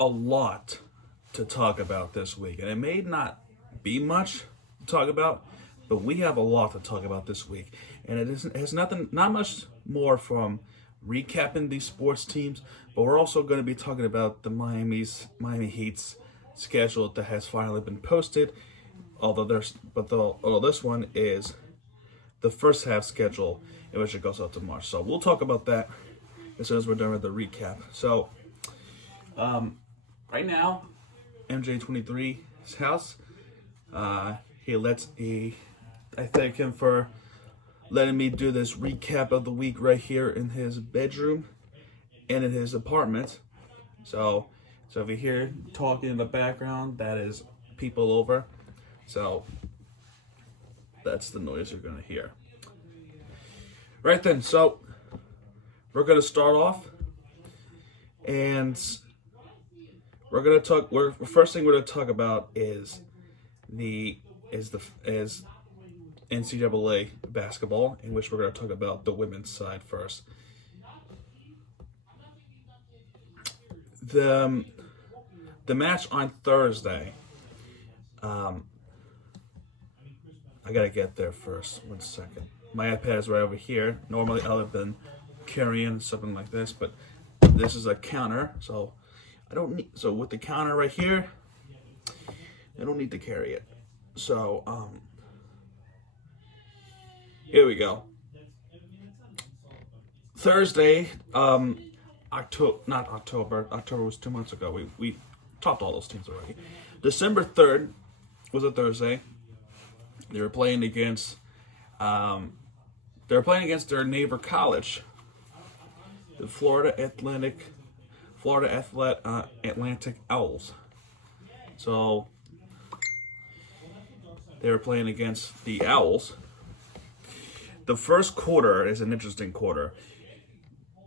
a lot to talk about this week, and it may not be much to talk about, but we have a lot to talk about this week, and it has not much more from recapping these sports teams, but we're also going to be talking about the Miami Heat's schedule that has finally been posted. Although this one is the first half schedule in which it goes out to March. So we'll talk about that as soon as we're done with the recap. So right now, MJ23's house. I thank him for letting me do this recap of the week right here in his bedroom and in his apartment. So if you hear talking in the background, that is people over. So that's the noise you're gonna hear. Right then, so we're gonna start off, and we're gonna talk. First thing we're gonna talk about is NCAA basketball, in which we're gonna talk about the women's side first. The match on Thursday. I gotta get there first. 1 second. My iPad is right over here. Normally I would have been carrying something like this, but this is a counter, so I don't need. So with the counter right here, I don't need to carry it. So here we go. Thursday, October was 2 months ago. We topped all those teams already. December 3rd was a Thursday. They were playing against their neighbor college, the Florida Atlantic Owls. So they were playing against the Owls. The first quarter is an interesting quarter.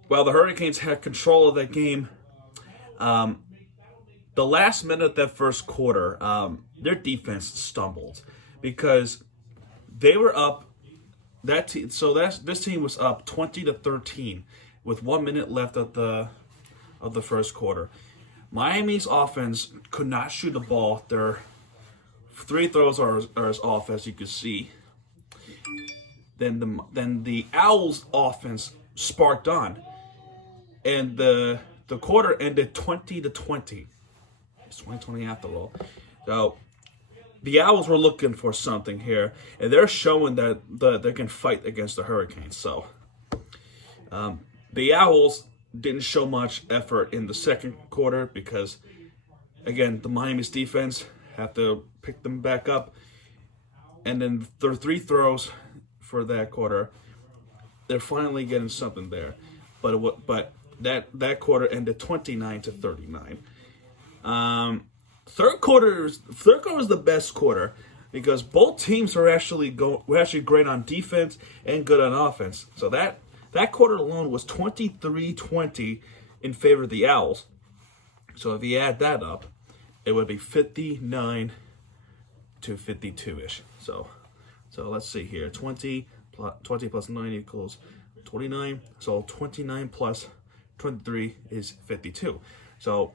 While the Hurricanes had control of that game, the last minute of that first quarter, their defense stumbled because they were up. This team was up 20-13 with 1 minute left of the first quarter. Miami's offense could not shoot the ball. Their three throws are as off as you could see. Then the Owls' offense sparked on, and the quarter ended 20-20. It's 2020 after all. So the Owls were looking for something here, and they're showing that they can fight against the Hurricanes. So the Owls didn't show much effort in the second quarter because, again, the Miami's defense had to pick them back up. And then their three throws for that quarter, they're finally getting something there. But that quarter ended 29-39. Third quarter was the best quarter because both teams were actually great on defense and good on offense. So that quarter alone was 23-20 in favor of the Owls. So if you add that up, it would be 59-52-ish. So let's see here. 20 plus 9 equals 29. So 29 plus 23 is 52. So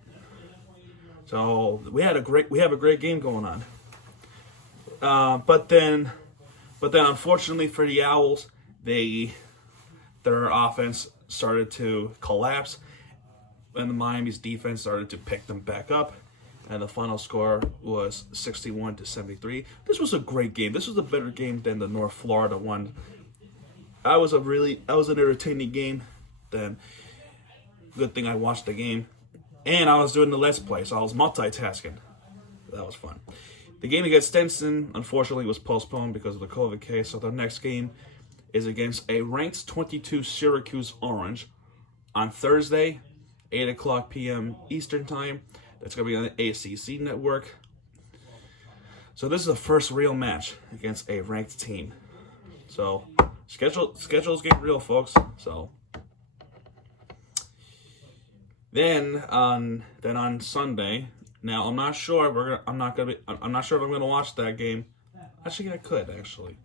we have a great game going on. But then unfortunately for the Owls, their offense started to collapse, and the Miami's defense started to pick them back up, and the final score was 61-73. This was a great game. This was a better game than the North Florida one. I was an entertaining game. Then good thing I watched the game. And I was doing the Let's Play, so I was multitasking. That was fun. The game against Stetson, unfortunately, was postponed because of the COVID case. So the next game is against a ranked 22 Syracuse Orange on Thursday, 8 o'clock p.m. Eastern Time. That's going to be on the ACC network. So this is the first real match against a ranked team. So schedule's getting real, folks. So Then on Sunday, now I'm not sure I'm not sure if I'm gonna watch that game. Actually, I could actually.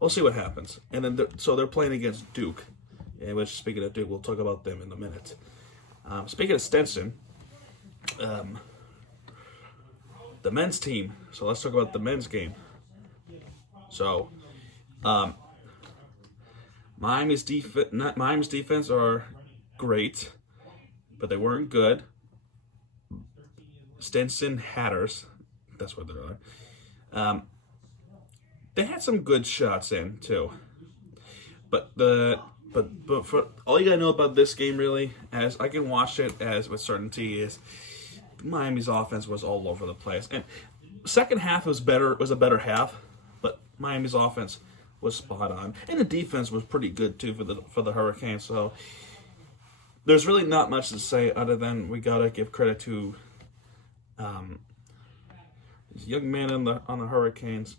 We'll see what happens. And then they're playing against Duke. And which, speaking of Duke, we'll talk about them in a minute. Speaking of Stetson, the men's team. So let's talk about the men's game. So, Miami's defense are great, but they weren't good. Stinson Hatters, that's what they are. They had some good shots in too, but for all you gotta know about this game, really, as I can watch it as with certainty, is Miami's offense was all over the place. And second half was a better half, but Miami's offense was spot on, and the defense was pretty good too for the Hurricanes. So there's really not much to say other than we gotta give credit to this young man on the Hurricanes,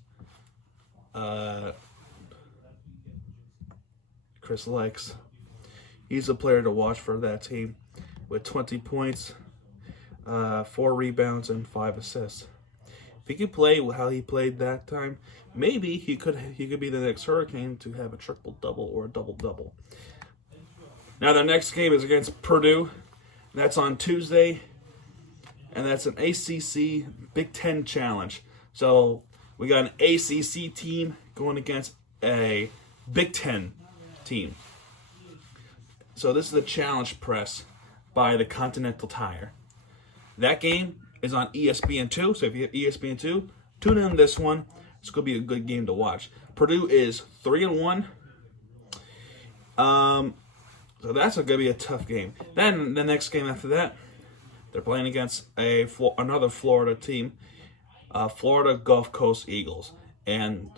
Chris Likes. He's a player to watch for that team with 20 points, 4 rebounds, and 5 assists. If he could play how he played that time, maybe he could be the next Hurricane to have a triple-double or a double-double. Now, the next game is against Purdue. That's on Tuesday, and that's an ACC Big Ten challenge. So we got an ACC team going against a Big Ten team. So this is the challenge press by the Continental Tire. That game is on ESPN2, so if you have ESPN2, tune in this one. It's going to be a good game to watch. Purdue is 3-1. So that's going to be a tough game. Then the next game after that, they're playing against another Florida team, Florida Gulf Coast Eagles. And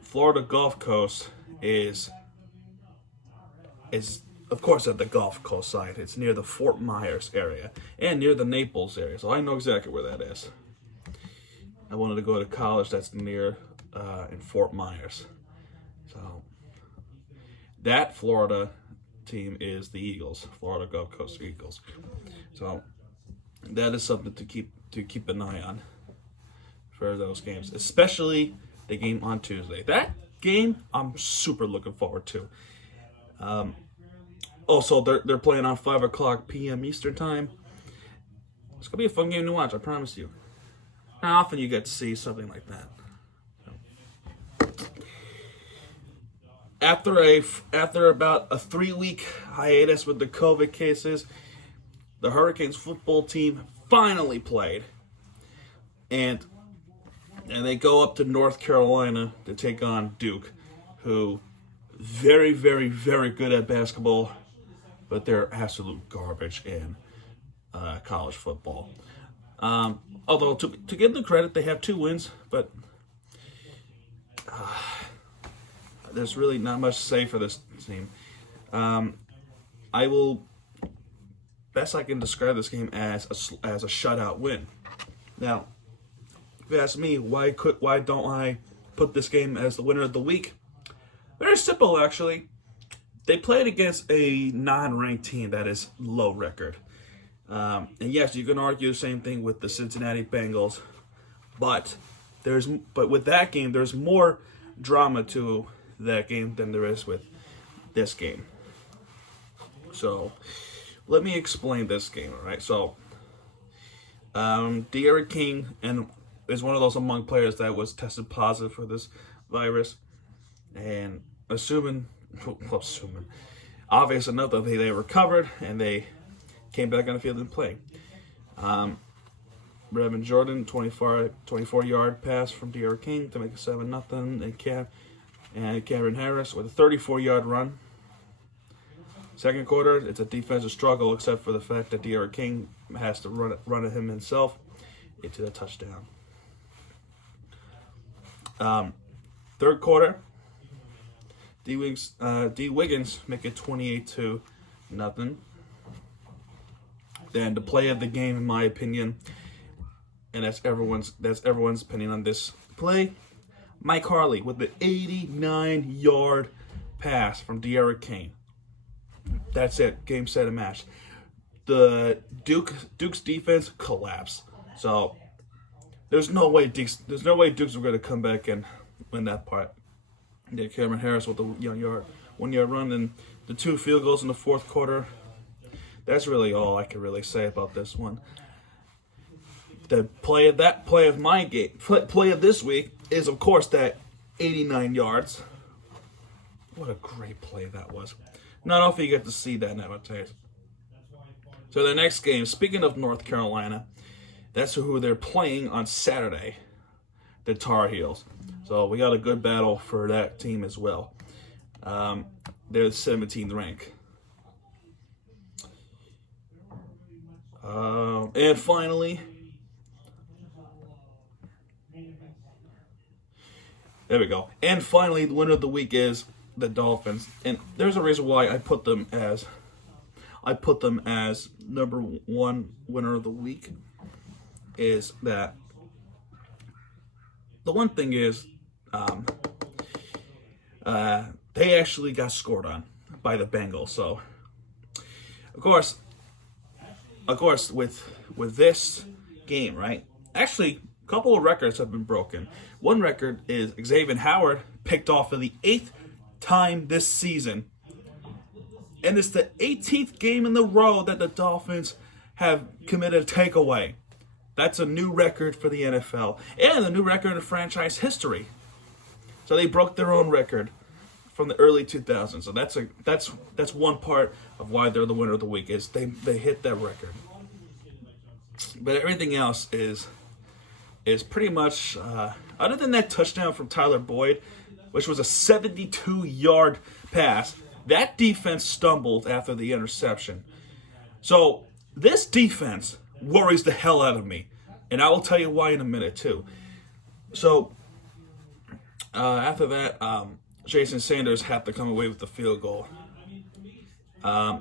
Florida Gulf Coast is of course at the Gulf Coast side. It's near the Fort Myers area and near the Naples area. So I know exactly where that is. I wanted to go to college that's near in Fort Myers. So that Florida team is the Eagles, Florida Gulf Coast Eagles. So that is something to keep an eye on for those games, especially the game on Tuesday. That game I'm super looking forward to. Also, they're playing on 5:00 p.m. Eastern time. It's gonna be a fun game to watch, I promise you. How often you get to see something like that? After about a 3-week hiatus with the COVID cases, the Hurricanes football team finally played, and they go up to North Carolina to take on Duke, who very, very, very good at basketball, but they're absolute garbage in college football. Although to give them credit, they have 2 wins, but there's really not much to say for this team. I will best I can describe this game as a shutout win. Now, if you ask me why don't I put this game as the winner of the week? Very simple, actually. They played against a non-ranked team that is low record. And yes, you can argue the same thing with the Cincinnati Bengals, but with that game, there's more drama to that game than there is with this game. So let me explain this game. All right. So De'Aaron King is one of those among players that was tested positive for this virus, and assuming obvious enough that they recovered and they came back on the field and played. Brevin Jordan, 24-yard pass from De'Aaron King to make it 7-0, and Cameron Harris with a 34-yard run. Second quarter, it's a defensive struggle except for the fact that De'Aaron King has to run at him himself into the touchdown. Third quarter, D. Wiggins make it 28-0. Then the play of the game, in my opinion, and that's everyone's opinion on this play, Mike Harley with the 89-yard pass from De'Aaron King. That's it. Game, set, and match. The Duke's defense collapsed. So there's no way Dukes were going to come back and win that part. Yeah, Cameron Harris with the 1-yard run and the 2 field goals in the fourth quarter. that's really all I can really say about this one. The play of my game, play of this week is, of course, that 89 yards. What a great play that was. Not often you get to see that nowadays. So the next game, speaking of North Carolina, that's who they're playing on Saturday, the Tar Heels. So we got a good battle for that team as well. They're the 17th rank. And finally, there we go. And finally, the winner of the week is the Dolphins. And there's a reason why I put them as number one winner of the week. Is that the one thing is they actually got scored on by the Bengals. So of course with this game, right? Actually, a couple of records have been broken. One record is Xavier Howard picked off for the 8th time this season. And it's the 18th game in the row that the Dolphins have committed a takeaway. That's a new record for the NFL and a new record in franchise history. So they broke their own record from the early 2000s. So that's one part of why they're the winner of the week is they hit that record. But everything else is pretty much other than that touchdown from Tyler Boyd, which was a 72-yard pass. That defense stumbled after the interception. So this defense worries the hell out of me. And I will tell you why in a minute, too. So after that, Jason Sanders had to come away with the field goal. The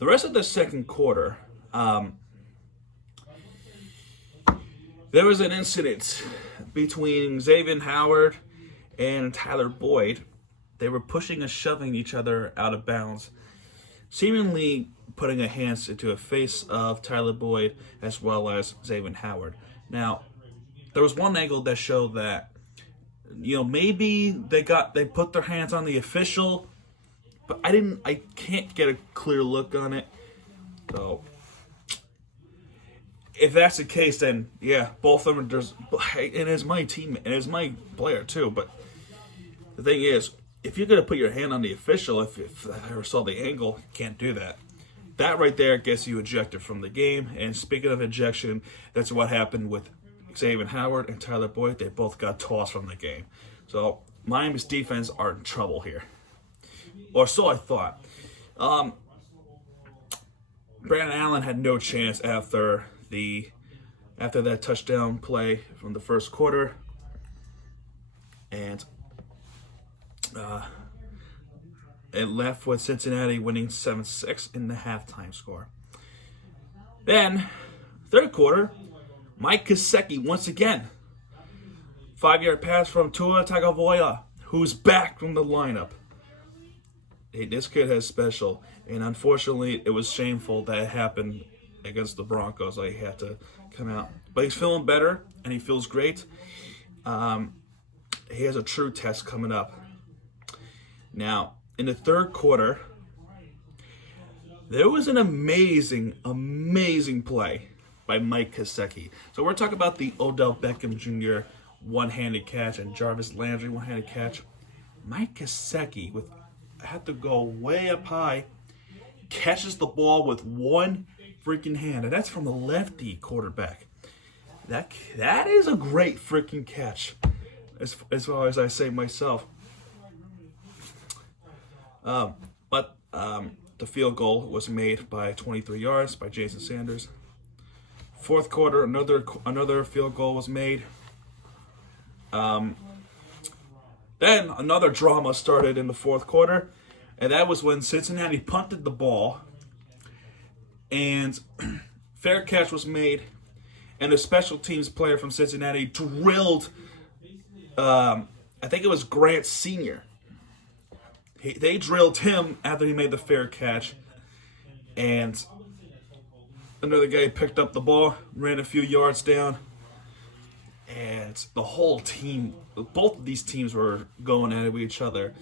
rest of the second quarter, there was an incident between Xavier Howard and Tyler Boyd. They were pushing and shoving each other out of bounds, seemingly putting a hands into a face of Tyler Boyd as well as Xavier Howard. Now, there was one angle that showed that, maybe they put their hands on the official, but I can't get a clear look on it. So, if that's the case, then yeah, both of them are just, it is my team, and it's my player too, but the thing is, if you're going to put your hand on the official, if I ever saw the angle, you can't do that. That right there gets you ejected from the game. And speaking of ejection, that's what happened with Xavier Howard and Tyler Boyd. They both got tossed from the game. So Miami's defense are in trouble here. Or so I thought. Brandon Allen had no chance after that touchdown play from the first quarter. And it left with Cincinnati winning 7-6 in the halftime score. Then, third quarter, Mike Gesicki once again. 5-yard pass from Tua Tagovailoa, who's back from the lineup. Hey, this kid has special, and unfortunately, it was shameful that it happened against the Broncos. He had to come out. But he's feeling better, and he feels great. He has a true test coming up. Now, in the third quarter, there was an amazing play by Mike Gesicki. So we're talking about the Odell Beckham Jr. one-handed catch and Jarvis Landry one-handed catch. Mike Gesicki had to go way up high, catches the ball with one freaking hand, and that's from the lefty quarterback. That is a great freaking catch, as far as I say myself. But the field goal was made by 23 yards by Jason Sanders. Fourth quarter, another field goal was made. Then another drama started in the fourth quarter, and that was when Cincinnati punted the ball, and fair catch was made, and the special teams player from Cincinnati drilled, I think it was Grant Sr., They drilled him after he made the fair catch, and another guy picked up the ball, ran a few yards down, and the whole team, both of these teams were going at it with each other.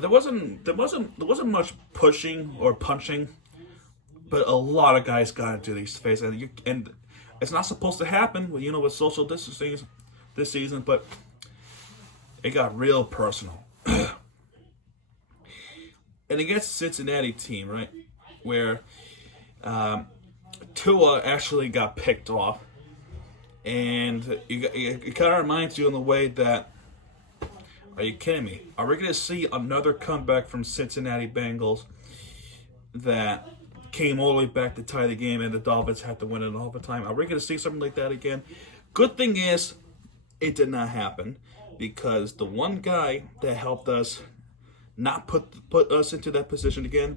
There wasn't much pushing or punching, but a lot of guys got into these face, and it's not supposed to happen with social distancing this season, but it got real personal. And against Cincinnati team, right, where Tua actually got picked off, and it kind of reminds you in the way that, are you kidding me? Are we going to see another comeback from Cincinnati Bengals that came all the way back to tie the game and the Dolphins had to win it in overtime? Are we going to see something like that again? Good thing is, it did not happen, because the one guy that helped us not put us into that position again,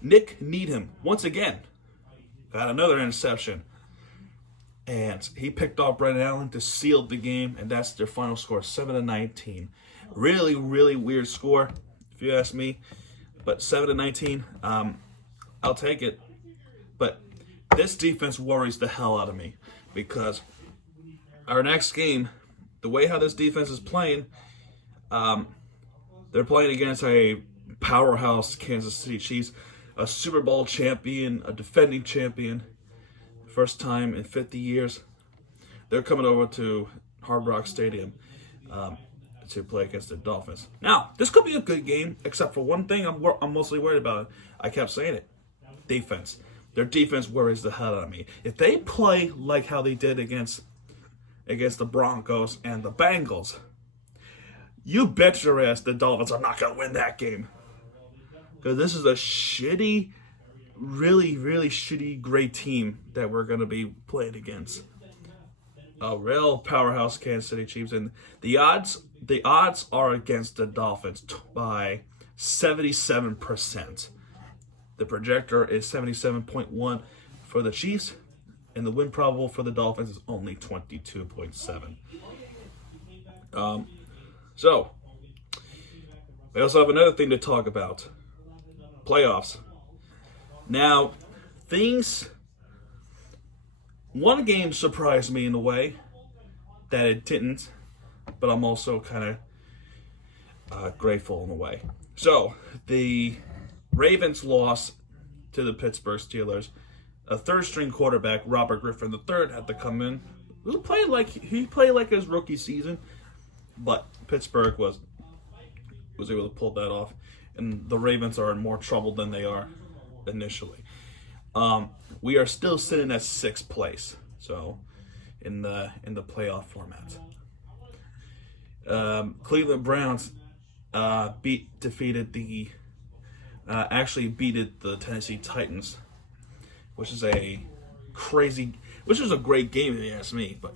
Nick Needham, once again, got another interception. And he picked off Brennan Allen to seal the game, and that's their final score, 7-19. Really, really weird score, if you ask me. But 7-19, I'll take it. But this defense worries the hell out of me, because our next game, the way how this defense is playing, they're playing against a powerhouse Kansas City Chiefs, a Super Bowl champion, a defending champion, first time in 50 years. They're coming over to Hard Rock Stadium to play against the Dolphins. Now, this could be a good game, except for one thing I'm mostly worried about. I kept saying it. Defense. Their defense worries the hell out of me. If they play like how they did against the Broncos and the Bengals, you bet your ass the Dolphins are not going to win that game. Because this is a shitty, really, really shitty, great team that we're going to be playing against. A real powerhouse Kansas City Chiefs. And the odds are against the Dolphins by 77%. The projector is 77.1 for the Chiefs, and the win probable for the Dolphins is only 22.7. So, we also have another thing to talk about. Playoffs. Now, one game surprised me in a way that it didn't, but I'm also kind of grateful in a way. So, the Ravens lost to the Pittsburgh Steelers. A third-string quarterback, Robert Griffin III, had to come in. He played like his rookie season, but Pittsburgh was able to pull that off, and the Ravens are in more trouble than they are initially. We are still sitting at 6th place, so in the playoff format. Cleveland Browns defeated the Tennessee Titans, which is a great game if you ask me, but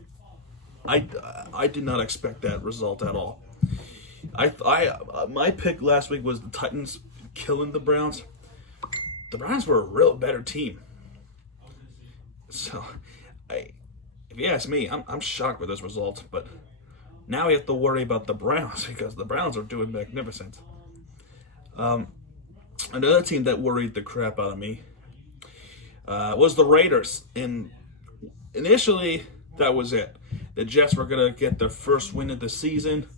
I did not expect that result at all. My pick last week was the Titans killing the Browns. The Browns were a real better team. So, if you ask me, I'm shocked with this result, but now we have to worry about the Browns because the Browns are doing magnificent. Another team that worried the crap out of me was the Raiders. And initially, that was it. The Jets were going to get their first win of the season.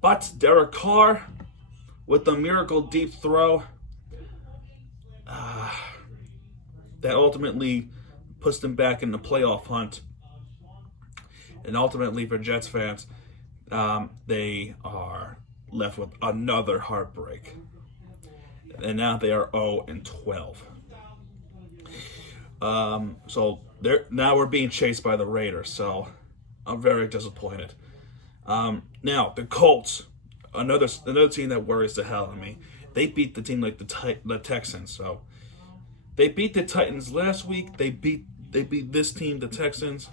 But Derek Carr, with the miracle deep throw, that ultimately puts them back in the playoff hunt. And ultimately, for Jets fans, they are left with another heartbreak. And now they are 0-12. So now we're being chased by the Raiders. So I'm very disappointed. Now the Colts, another team that worries the hell out of me. They beat the team like the Texans. So they beat the Titans last week. They beat this team, the Texans.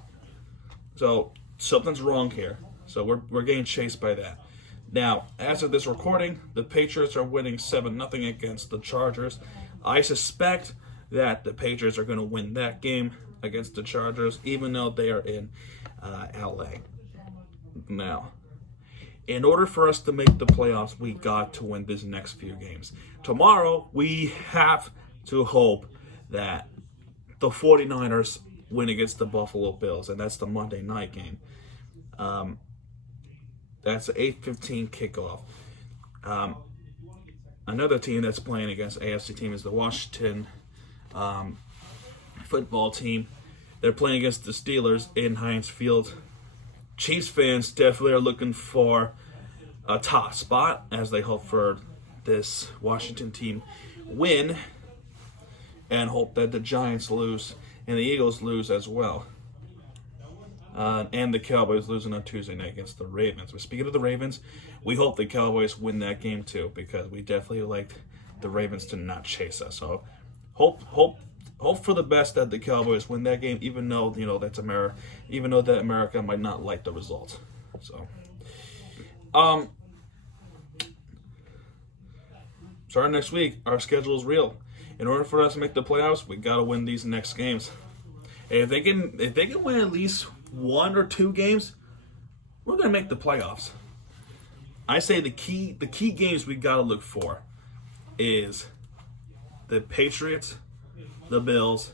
So something's wrong here. So we're getting chased by that. Now, as of this recording, the Patriots are winning 7-0 against the Chargers. I suspect that the Patriots are going to win that game against the Chargers, even though they are in LA. Now, in order for us to make the playoffs, we got to win these next few games. Tomorrow, we have to hope that the 49ers win against the Buffalo Bills, and that's the Monday night game. That's an 8:15 kickoff. another team that's playing against AFC team is the Washington football team. They're playing against the Steelers in Heinz Field. Chiefs fans definitely are looking for a top spot as they hope for this Washington team win and hope that the Giants lose and the Eagles lose as well. And the Cowboys losing on Tuesday night against the Ravens. But speaking of the Ravens, we hope the Cowboys win that game too, because we definitely like the Ravens to not chase us. So hope for the best that the Cowboys win that game, even though that's America, even though that America might not like the result. So, starting next week, our schedule is real. In order for us to make the playoffs, we gotta win these next games. And if they can win at least 1 or 2 games, we're gonna make the playoffs. I say the key games we gotta look for is the Patriots, the Bills,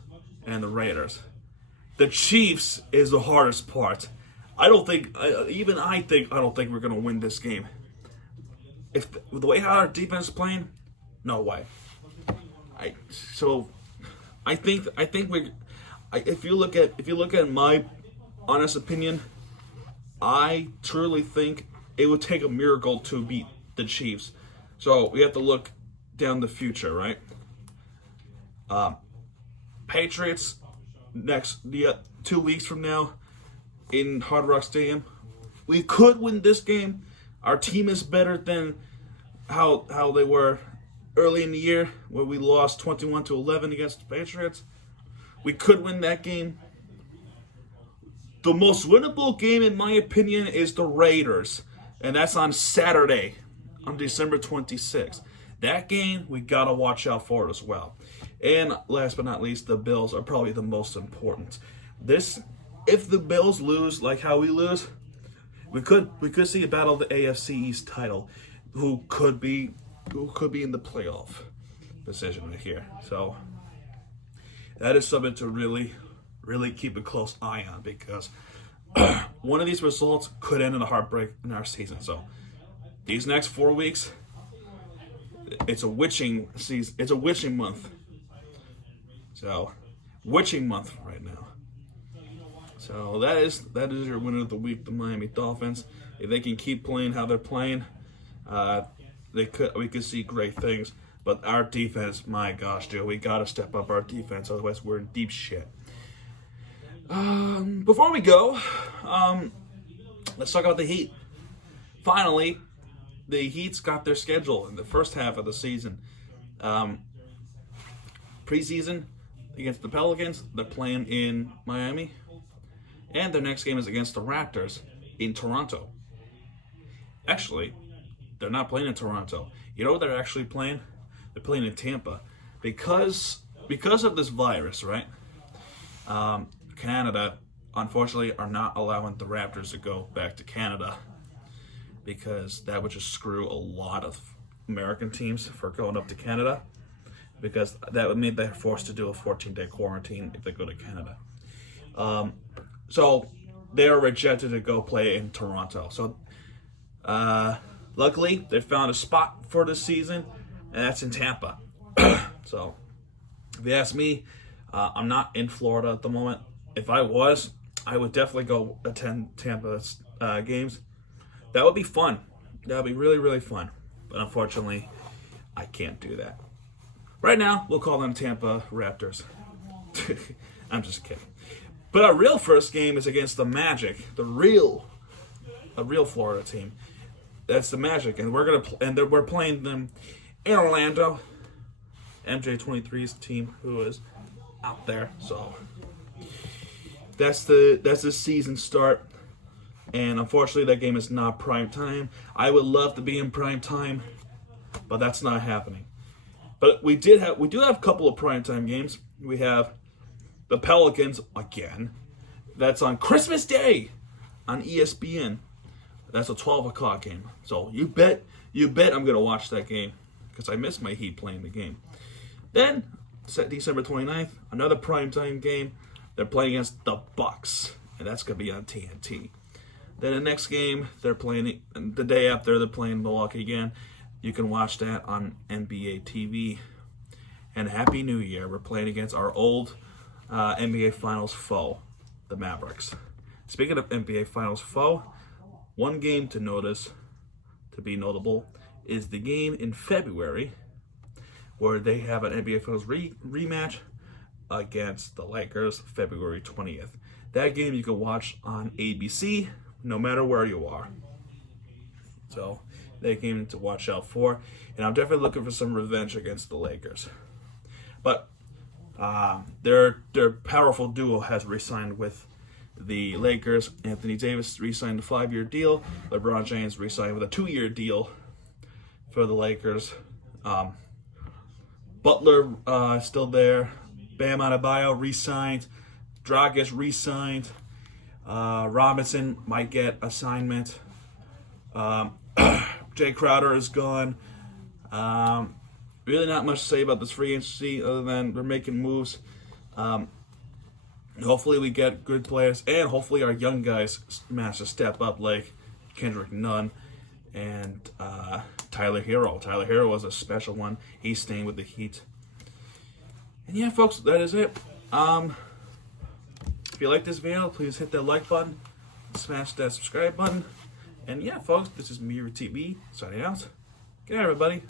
and the Raiders. The Chiefs is the hardest part. I don't think we're gonna win this game. If the way how our defense is playing, no way. If you look at my honest opinion, I truly think it would take a miracle to beat the Chiefs. So we have to look down the future, right? Patriots next 2 weeks from now in Hard Rock Stadium. We could win this game. Our team is better than how they were early in the year, where we lost 21-11 against the Patriots. We could win that game. The most winnable game, in my opinion, is the Raiders, and that's on Saturday, on December 26th. That game, we gotta watch out for it as well. And last but not least, the Bills are probably the most important. If the Bills lose like how we lose, we could see a battle of the AFC East title, who could be in the playoff position right here. So that is something to really, really keep a close eye on, because one of these results could end in a heartbreak in our season. So these next 4 weeks, it's a witching season. It's a witching month. So witching month right now. So that is your winner of the week, the Miami Dolphins. If they can keep playing how they're playing, we could see great things. But our defense, my gosh, dude, we gotta step up our defense, otherwise we're in deep shit. Before we go, let's talk about the Heat. Finally, the Heat's got their schedule in the first half of the season. Preseason against the Pelicans, they're playing in Miami. And their next game is against the Raptors in Toronto. Actually, they're not playing in Toronto. You know what they're actually playing? They're playing in Tampa. Because of this virus, right? Canada, unfortunately, are not allowing the Raptors to go back to Canada, because that would just screw a lot of American teams for going up to Canada, because that would mean they're forced to do a 14-day quarantine if they go to Canada. So they are rejected to go play in Toronto. So luckily, they found a spot for this season, and that's in Tampa. So if you ask me, I'm not in Florida at the moment. If I was, I would definitely go attend Tampa's games. That would be fun. That would be really, really fun. But unfortunately, I can't do that. Right now, we'll call them Tampa Raptors. I'm just kidding. But our real first game is against the Magic, a real Florida team. That's the Magic, and we're playing them in Orlando. MJ23's team, who is out there. So that's the season start. And unfortunately, that game is not prime time. I would love to be in prime time, but that's not happening. But we do have a couple of prime time games. We have the Pelicans again. That's on Christmas Day on ESPN. That's a 12 o'clock game. So you bet I'm gonna watch that game, because I miss my Heat playing the game. Then December 29th, another primetime game. They're playing against the Bucks, and that's gonna be on TNT. Then the next game, they're playing the day after, they're playing Milwaukee again. You can watch that on NBA TV. And Happy New Year. We're playing against our old NBA Finals foe, the Mavericks. Speaking of NBA Finals foe, one game to be notable, is the game in February where they have an NBA Finals rematch against the Lakers, February 20th. That game you can watch on ABC no matter where you are. So that game to watch out for. And I'm definitely looking for some revenge against the Lakers. But their powerful duo has re-signed with the Lakers. Anthony Davis re-signed a 5-year deal. LeBron James re-signed with a 2-year deal for the Lakers. Butler is still there. Bam Adebayo re-signed. Dragic re-signed. Robinson might get assignment. Jay Crowder is gone. Really not much to say about this free agency other than we're making moves. Hopefully we get good players, and hopefully our young guys manage to step up like Kendrick Nunn and Tyler Hero. Tyler Hero was a special one. He's staying with the Heat. And yeah, folks, that is it. If you like this video, please hit that like button, smash that subscribe button. And yeah, folks, this is me, TV, signing out. Good night, everybody.